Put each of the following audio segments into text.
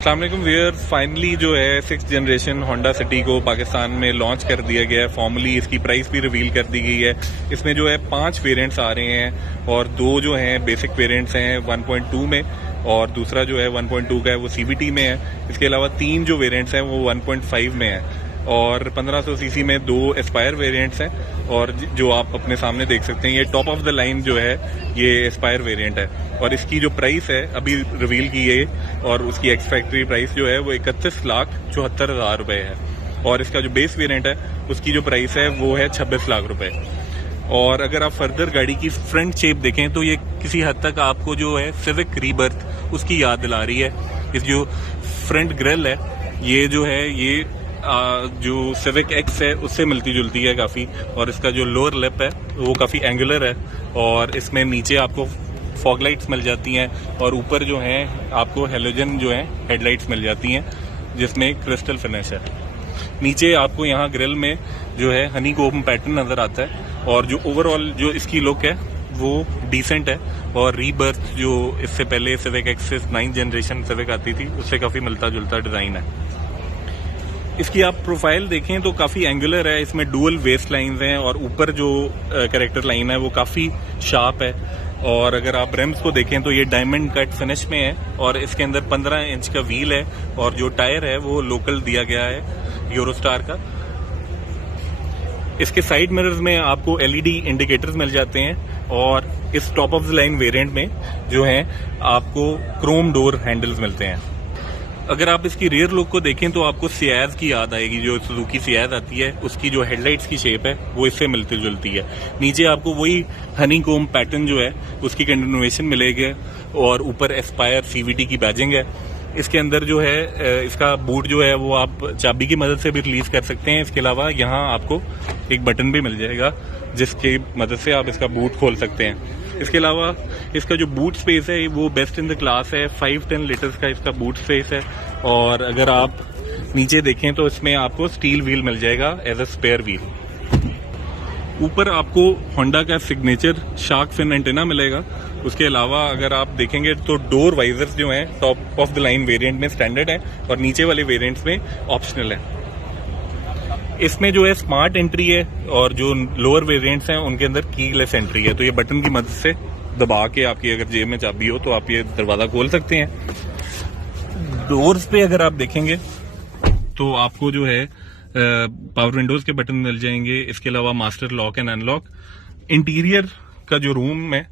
अस्सलाम वालेकुम viewer, finally जो है 6th जनरेशन होंडा सिटी को पाकिस्तान में लॉन्च कर दिया गया है। फॉर्मली इसकी प्राइस भी रिवील कर दी गई है। इसमें जो है 5 वेरिएंट्स आ रहे हैं और 2 जो हैं बेसिक वेरिएंट्स हैं 1.2 में और दूसरा जो है 1.2 का है वो CVT में है। इसके अलावा 3 जो वेरिएंट्स हैं वो 1.5 में है और 1500 सीसी में 2 एस्पायर वेरिएंट्स हैं और जो आप अपने सामने देख सकते हैं ये टॉप ऑफ द लाइन जो है ये एस्पायर वेरिएंट है और इसकी जो प्राइस है अभी रिवील की है और उसकी एक्स फैक्ट्री प्राइस जो है वो 31,74,000 रुपए है और इसका जो बेस वेरिएंट है उसकी जो प्राइस है वो है 26 लाख रुपए। और अगर आप फर्दर गाड़ी की फ्रंट शेप देखें तो ये किसी हद तक आपको जो है सिविक रीबर्थ उसकी याद दिला रही है। इस जो फ्रंट ग्रिल है ये जो है ये जो सिविक एक्स है उससे मिलती जुलती है काफ़ी और इसका जो लोअर लिप है वो काफ़ी एंगुलर है और इसमें नीचे आपको फॉग लाइट्स मिल जाती हैं और ऊपर जो है आपको हेलोजन जो है हेडलाइट्स मिल जाती हैं जिसमें क्रिस्टल फिनिश है। नीचे आपको यहाँ ग्रिल में जो है हनी कोम पैटर्न नज़र आता है और जो ओवरऑल जो इसकी लुक है वो डिसेंट है और रीबर्थ जो इससे पहले civic axis 9th generation civic आती थी उससे काफ़ी मिलता जुलता डिज़ाइन है। इसकी आप प्रोफाइल देखें तो काफ़ी एंगुलर है, इसमें डुअल वेस्ट लाइन्स हैं और ऊपर जो कैरेक्टर लाइन है वो काफ़ी शार्प है और अगर आप रिम्स को देखें तो ये डायमंड कट फिनिश में है और इसके अंदर 15 इंच का व्हील है और जो टायर है वो लोकल दिया गया है यूरोस्टार का। इसके साइड मिरर्स में आपको LED इंडिकेटर्स मिल जाते हैं और इस top of the line variant में जो है आपको क्रोम डोर हैंडल्स मिलते हैं। अगर आप इसकी रियर लुक को देखें तो आपको सियाज की याद आएगी, जो सुजुकी सियाज आती है उसकी जो हेडलाइट्स की शेप है वो इससे मिलती जुलती है। नीचे आपको वही हनी कोम पैटर्न जो है उसकी कंटिन्यूएशन मिलेगी और ऊपर एस्पायर CVT की बैजिंग है। इसके अंदर जो है इसका बूट जो है वो आप चाबी की मदद से भी रिलीज कर सकते हैं। इसके अलावा यहाँ आपको एक बटन भी मिल जाएगा जिसकी मदद से आप इसका बूट खोल सकते हैं। इसके अलावा इसका जो बूट स्पेस है वो बेस्ट इन द क्लास है, 510 लीटर्स का इसका बूट स्पेस है और अगर आप नीचे देखें तो इसमें आपको स्टील व्हील मिल जाएगा एज अ स्पेयर व्हील। ऊपर आपको होंडा का सिग्नेचर शार्क फिन एंटेना मिलेगा। उसके अलावा अगर आप देखेंगे तो डोर वाइजर्स जो हैं top of the line variant में स्टैंडर्ड है और नीचे वाले वेरिएंट्स में ऑप्शनल है। इसमें जो है स्मार्ट एंट्री है और जो लोअर वेरिएंट्स हैं उनके अंदर कीलेस एंट्री है, तो ये बटन की मदद से दबा के आपकी अगर जेब में चाबी हो तो आप ये दरवाजा खोल सकते हैं। डोर्स पे अगर आप देखेंगे तो आपको जो है पावर विंडोज के बटन मिल जाएंगे। इसके अलावा master lock and unlock. Interior का जो रूम है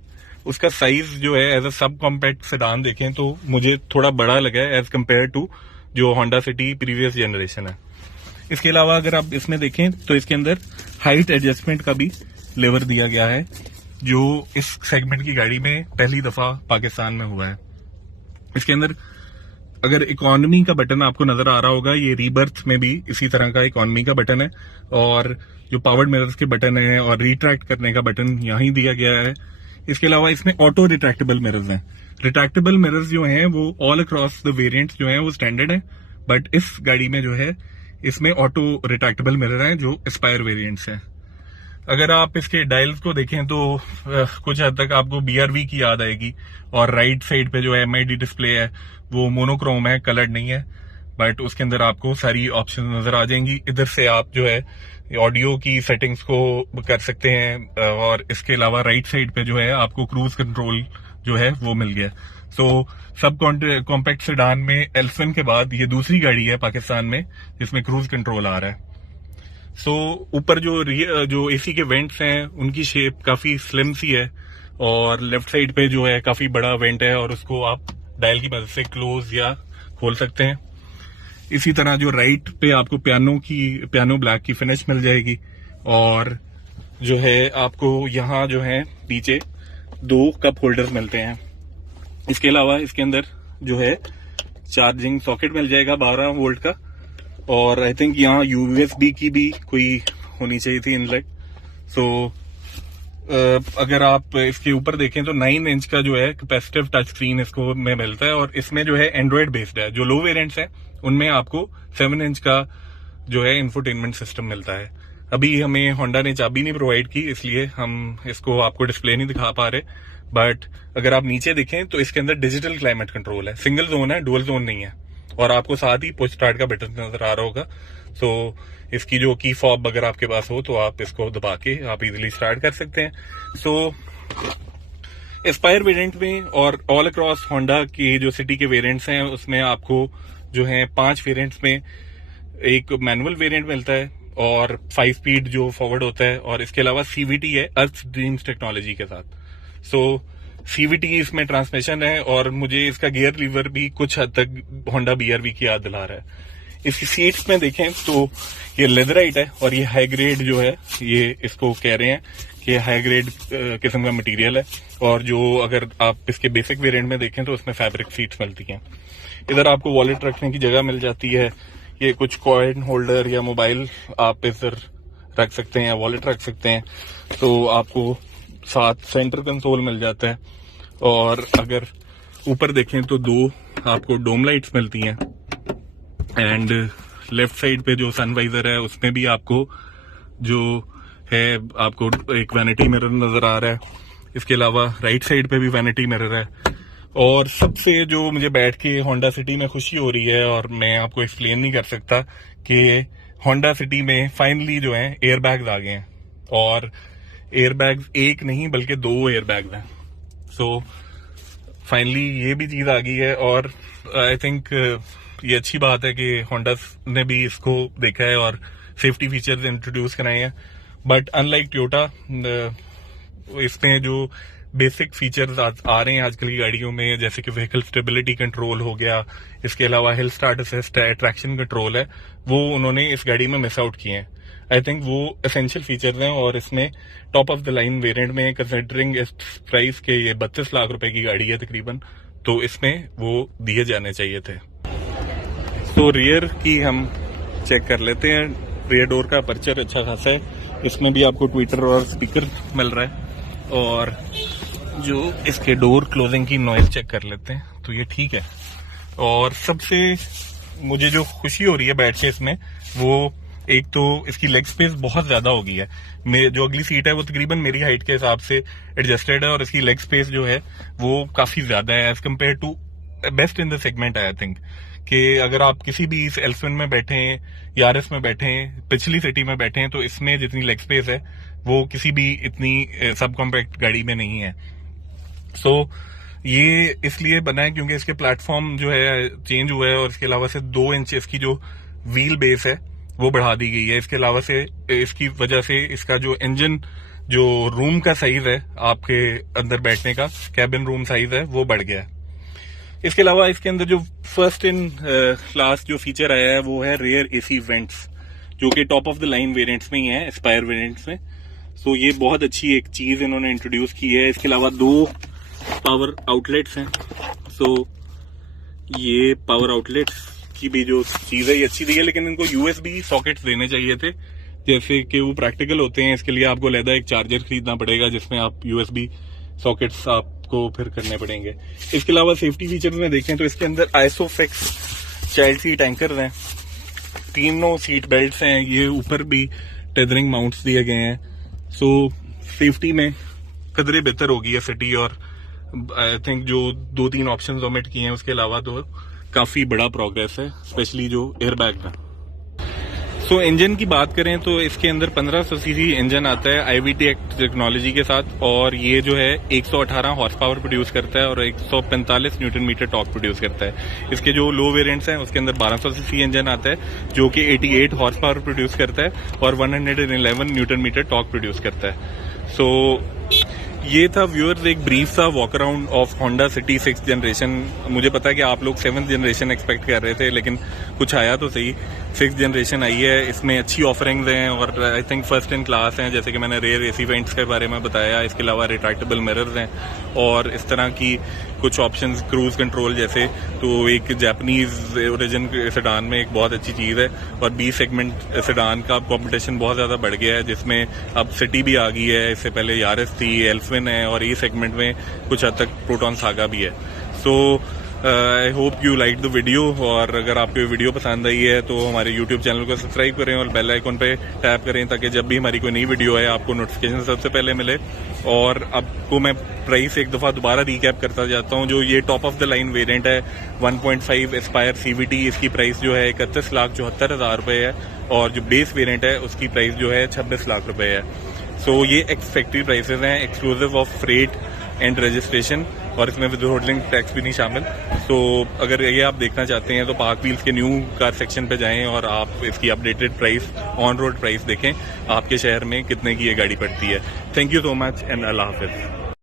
उसका साइज जो है as a sub compact sedan देखें तो मुझे थोड़ा बड़ा लगा है एज कम्पेयर टू जो होंडा सिटी प्रीवियस जनरेशन है। इसके अलावा अगर आप इसमें देखें तो इसके अंदर हाइट एडजस्टमेंट का भी लेवर दिया गया है जो इस सेगमेंट की गाड़ी में पहली दफा पाकिस्तान में हुआ है। इसके अंदर अगर इकोनॉमी का बटन आपको नजर आ रहा होगा, ये रीबर्थ में भी इसी तरह का इकोनॉमी का बटन है और जो पावर्ड मिरर्स के बटन है और रिट्रैक्ट करने का बटन यहीं दिया गया है। इसके अलावा इसमें ऑटो रिट्रैक्टेबल मिरर्स हैं। रिट्रैक्टेबल मिरर्स जो हैं वो ऑल अक्रॉस द वेरिएंट्स जो हैं वो स्टैंडर्ड है, बट इस गाड़ी में जो है इसमें ऑटो रिट्रैक्टेबल मिरर हैं जो एस्पायर वेरिएंट्स हैं। अगर आप इसके डायल्स को देखें तो कुछ हद तक आपको BRV की याद आएगी और राइट साइड पे जो है MID डिस्प्ले है वो मोनोक्रोम है, कलर्ड नहीं है, बट उसके अंदर आपको सारी ऑप्शन नजर आ जाएंगी। इधर से आप जो है ऑडियो की सेटिंग्स को कर सकते हैं और इसके अलावा राइट साइड पे जो है आपको क्रूज कंट्रोल जो है वो मिल गया। सो सब कॉम्पैक्ट सेडान में एल्फिन के बाद ये दूसरी गाड़ी है पाकिस्तान में जिसमें क्रूज कंट्रोल आ रहा है। सो ऊपर जो AC के वेंट्स हैं उनकी शेप काफी स्लिम सी है और लेफ्ट साइड पे जो है काफी बड़ा वेंट है और उसको आप डायल की मदद से क्लोज या खोल सकते हैं। इसी तरह जो राइट पे आपको पियानो ब्लैक की फिनिश मिल जाएगी और जो है आपको यहाँ जो है नीचे 2 कप होल्डर्स मिलते हैं। इसके अलावा इसके अंदर जो है चार्जिंग सॉकेट मिल जाएगा 12 वोल्ट का और आई थिंक यहाँ USB की भी कोई होनी चाहिए थी इनलेट। सो अगर आप इसके ऊपर देखें तो 9 इंच का जो है कैपेसिटिव टच स्क्रीन इसको में मिलता है और इसमें जो है एंड्रॉइड बेस्ड है। जो लो वेरिएंट्स हैं उनमें आपको 7 इंच का जो है इंफोटेनमेंट सिस्टम मिलता है। अभी हमें होंडा ने चाबी नहीं प्रोवाइड की इसलिए हम इसको आपको डिस्प्ले नहीं दिखा पा रहे, बट अगर आप नीचे देखें तो इसके अंदर डिजिटल क्लाइमेट कंट्रोल है। सिंगल जोन है, डुअल जोन नहीं है और आपको साथ ही पुश स्टार्ट का बटन नजर आ रहा होगा। सो इसकी जो की फॉब अगर आपके पास हो तो आप इसको दबा के आप इजीली स्टार्ट कर सकते हैं। सो एस्पायर वेरिएंट में और ऑल अक्रॉस होंडा की जो सिटी के वेरिएंट्स हैं उसमें आपको जो है 5 वेरिएंट्स में एक मैनुअल वेरिएंट मिलता है और 5 स्पीड जो फॉरवर्ड होता है, और इसके अलावा सीवीटी है अर्थ ड्रीम्स टेक्नोलॉजी के साथ। सो सीवीटी इसमें ट्रांसमिशन है और मुझे इसका गियर लीवर भी कुछ हद तक होंडा बीआरवी की याद दिला रहा है। इसकी सीट्स में देखें तो ये लेदराइट है और ये हाई ग्रेड जो है ये इसको कह रहे हैं कि हाई ग्रेड किस्म का मटेरियल है, और जो अगर आप इसके बेसिक वेरिएंट में देखें तो उसमें फैब्रिक सीट्स मिलती हैं। इधर आपको वॉलेट रखने की जगह मिल जाती है, ये कुछ कॉइन होल्डर या मोबाइल आप इधर रख सकते हैं या वॉलेट रख सकते हैं। तो आपको साथ सेंटर कंसोल मिल जाता है, और अगर ऊपर देखें तो 2 आपको डोम लाइट्स मिलती हैं, एंड लेफ्ट साइड पे जो सनवाइजर है उसमें भी आपको जो है आपको एक वैनिटी मिरर नजर आ रहा है। इसके अलावा राइट साइड पे भी वैनिटी मिरर है, और सबसे जो मुझे बैठ के होंडा सिटी में खुशी हो रही है और मैं आपको एक्सप्लेन नहीं कर सकता कि होंडा सिटी में फाइनली जो है एयर बैग्स आ गए हैं, और एयर बैग्स एक नहीं बल्कि 2 एयर बैग्स हैं। सो फाइनली ये भी चीज आ गई है, और आई थिंक ये अच्छी बात है कि होंडा ने भी इसको देखा है और सेफ्टी फीचर्स इंट्रोड्यूस कराए हैं। बट अनलाइक टोयोटा इसमें जो बेसिक फीचर्स आ रहे हैं आजकल की गाड़ियों में, जैसे कि व्हीकल स्टेबिलिटी कंट्रोल हो गया, इसके अलावा हिल स्टार्ट असिस्ट है, ट्रैक्शन कंट्रोल है, वो उन्होंने इस गाड़ी में मिस आउट किए हैं। आई थिंक वो एसेंशियल फीचर्स हैं, और इसमें top of the line variant में कंसिडरिंग इस प्राइस के ये 32 लाख रुपए की गाड़ी है तकरीबन, तो इसमें वो दिए जाने चाहिए थे। तो रियर की हम चेक कर लेते हैं। रियर डोर का अपर्चर अच्छा खासा है, इसमें भी आपको ट्विटर और स्पीकर मिल रहा है, और जो इसके डोर क्लोजिंग की नॉइज चेक कर लेते हैं तो ये ठीक है। और सबसे मुझे जो खुशी हो रही है बैठ के इसमें, वो एक तो इसकी लेग स्पेस बहुत ज्यादा हो गई है। जो अगली सीट है वो तकरीबन मेरी हाइट के हिसाब से एडजस्टेड है, और इसकी लेग स्पेस जो है वो काफी ज्यादा है as compare to best in the segment है। आई थिंक कि अगर आप किसी भी इस एल्फिन में बैठे हैं, यारिस में बैठे हैं, पिछली सिटी में बैठे हैं, तो इसमें जितनी लेग स्पेस है वो किसी भी इतनी सब कॉम्पैक्ट गाड़ी में नहीं है। सो ये इसलिए बना है क्योंकि इसके प्लेटफॉर्म जो है चेंज हुआ है, और इसके अलावा से 2 इंच इसकी जो व्हील बेस है वो बढ़ा दी गई है। इसके अलावा से इसकी वजह से इसका जो इंजन जो रूम का साइज है आपके अंदर बैठने का, कैबिन रूम साइज है, वो बढ़ गया है। इसके अलावा इसके अंदर जो फर्स्ट इन क्लास जो फीचर आया है वो है रेयर एसी वेंट्स, जो कि top of the line variants में ही है, एस्पायर वेरिएंट्स में। सो ये बहुत अच्छी एक चीज इन्होंने इंट्रोड्यूस की है। इसके अलावा 2 पावर आउटलेट्स हैं। सो ये पावर आउटलेट्स की भी जो चीज है ये अच्छी दी है, लेकिन इनको यूएसबी सॉकेट्स देने चाहिए थे, जैसे कि वो प्रैक्टिकल होते हैं। इसके लिए आपको अलग एक चार्जर खरीदना पड़ेगा जिसमें आप यूएसबी सॉकेट्स आपको फिर करने पड़ेंगे। इसके अलावा सेफ्टी फीचर्स में देखें तो इसके अंदर आइसोफिक्स चाइल्ड सीट एंकर्स हैं, 3 सीट बेल्ट्स हैं, ये ऊपर भी टेदरिंग माउंट्स दिए गए हैं। सो सेफ्टी में कदरे बेहतर होगी है सिटी, और आई थिंक जो 2-3 ऑप्शंस ओमिट किए हैं उसके अलावा तो काफी बड़ा प्रोग्रेस है, स्पेशली जो एयरबैग का। सो इंजन की बात करें तो इसके अंदर 1500 सीसी इंजन आता है IVTEC टेक्नोलॉजी के साथ, और ये जो है 118 हॉर्स पावर प्रोड्यूस करता है और 145 न्यूटन मीटर टॉर्क प्रोड्यूस करता है। इसके जो लो वेरिएंट्स हैं उसके अंदर 1200 सीसी इंजन आता है जो कि 88 हॉर्स पावर प्रोड्यूस करता है और 111 न्यूटन मीटर टॉर्क प्रोड्यूस करता है। सो ये था व्यूअर्स एक ब्रीफ सा walk around of Honda city 6th generation. मुझे पता है कि आप लोग 7th जनरेशन एक्सपेक्ट कर रहे थे, लेकिन कुछ आया तो सही, 6th जनरेशन आई है। इसमें अच्छी ऑफरिंग्स हैं और I think first in class हैं, जैसे कि मैंने रेयर एसी वेंट्स के बारे में बताया। इसके अलावा रिट्रैक्टेबल मिरर्स हैं और इस तरह की कुछ ऑप्शंस, क्रूज कंट्रोल जैसे, तो एक जापानीज ओरिजिन सेडान में एक बहुत अच्छी चीज़ है। और बी सेगमेंट सेडान का अब कॉम्पिटिशन बहुत ज़्यादा बढ़ गया है, जिसमें अब सिटी भी आ गई है, इससे पहले यारिस थी, एल्फिन है, और ई सेगमेंट में कुछ हद तक प्रोटॉन सागा भी है। So I hope you like the video, और अगर आपको वीडियो पसंद आई है तो हमारे यूट्यूब चैनल को सब्सक्राइब करें और बेल आइकन पे टैप करें ताकि जब भी हमारी कोई नई वीडियो आए आपको नोटिफिकेशन सबसे पहले मिले। और आपको मैं प्राइस एक दफ़ा दोबारा रिकैप करता जाता हूँ। जो ये top of the line variant है 1.5 एस्पायर CVT, इसकी प्राइस जो है 31,74,000 रुपये है, और जो बेस वेरिएंट है उसकी प्राइस जो है 26 लाख रुपये है। सो ये एक्स फैक्ट्री प्राइसेस हैं, exclusive of freight and registration, और इसमें विदहोल्डिंग टैक्स भी नहीं शामिल। तो अगर ये आप देखना चाहते हैं तो पार्क व्हील्स के न्यू कार सेक्शन पे जाएं और आप इसकी updated price, on road price देखें आपके शहर में कितने की ये गाड़ी पड़ती है। Thank you so much and Allah Hafiz.